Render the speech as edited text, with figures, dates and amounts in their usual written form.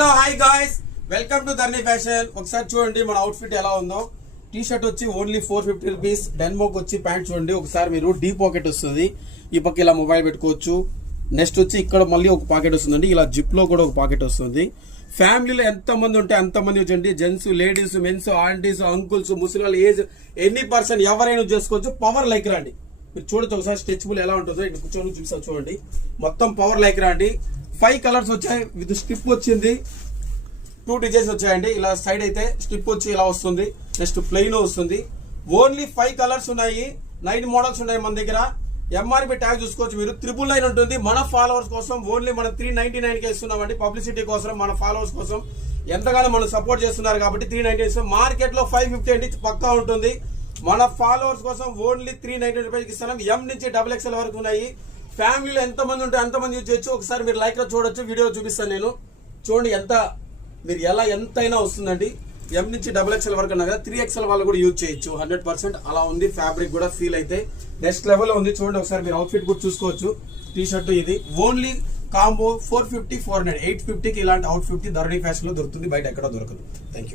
Hello hi guys, welcome to Dharni fashion. ఒకసారి చూడండి మన అవుట్ఫిట్ ఎలా ఉందో. టీ షర్ట్ వచ్చి ఓన్లీ 450 రూపీస్. డెన్మోక్ వచ్చి ప్యాంట్ చూడండి. ఒకసారి మీరు డీ పాకెట్ వస్తుంది, ఈ పక్క ఇలా మొబైల్ పెట్టుకోవచ్చు. నెక్స్ట్ వచ్చి ఇక్కడ మళ్ళీ ఒక పాకెట్ వస్తుందండి, ఇలా జిప్ లో కూడా ఒక పాకెట్ వస్తుంది. ఫ్యామిలీలో ఎంత మంది ఉంటే అంత మంది వచ్చండి, gents, ladies, mens, aunties, uncles, Muslim వాళ్ళ ఏజ్ ఎనీ పర్సన్ ఎవరైనా చేసుకోవచ్చు. పవర్ లైక్ రండి, మీరు చూడొచ్చు ఒకసారి స్ట్రెచబుల్ ఎలా ఉంటుందో. ఇక్కడ కూర్చొని చూపిస్తా చూడండి. మొత్తం పవర్ లైక్ రండి. 5 కలర్స్ వచ్చాయి, విత్ స్ట్రిప్ వచ్చింది. 2 డిజైన్స్ వచ్చాయండి. ఇలా సైడ్ అయితే స్ట్రిప్ వచ్చి ఇలా వస్తుంది, నెక్స్ట్ ప్లెయిన్ వస్తుంది. ఓన్లీ 5 కలర్స్ ఉన్నాయి, 9 మోడల్స్ ఉన్నాయి మన దగ్గర. ఎంఆర్పి ట్యాగ్ చూసుకోవచ్చు మీరు, 999 ఉంటుంది. మన ఫాలోవర్స్ కోసం ఓన్లీ మనం 399 కి ఇస్తున్నామండి. పబ్లిసిటీ కోసం, మన ఫాలోవర్స్ కోసం ఎంతగానో మనం సపోర్ట్ చేస్తున్నారు కాబట్టి 399. మార్కెట్ లో 550 అండి పక్కా ఉంటుంది. మన ఫాలోవర్స్ కోసం ఓన్లీ 399 రూపాయలకి ఇస్తున్నాం. ఎం నుంచి XXL వరకు ఉన్నాయి. ఫ్యామిలీలో ఎంత మంది ఉంటే అంతమంది యూజ్ చేయొచ్చు. ఒకసారి మీరు లైక్ లో చూడొచ్చు, వీడియో చూపిస్తాను నేను. చూడండి ఎంత మీరు ఎలా ఎంతైనా వస్తుందండి. ఎం నుంచి XXL వరకు అన్నా కదా, 3XL వాళ్ళు కూడా యూజ్ చేయొచ్చు. 100% అలా ఉంది. ఫ్యాబ్రిక్ కూడా ఫీల్ అయితే నెక్స్ట్ లెవెల్ ఉంది. చూడండి ఒకసారి మీరు అవుట్ఫిట్ కూడా చూసుకోవచ్చు. టీ షర్ట్ ఇది ఓన్లీ కాంబో 450, 400, 850కి ఇలాంటి అవుట్ఫిట్ ధరణి ఫ్యాషన్ లో దొరుకుతుంది, బయట ఎక్కడ దొరకదు. Thank you.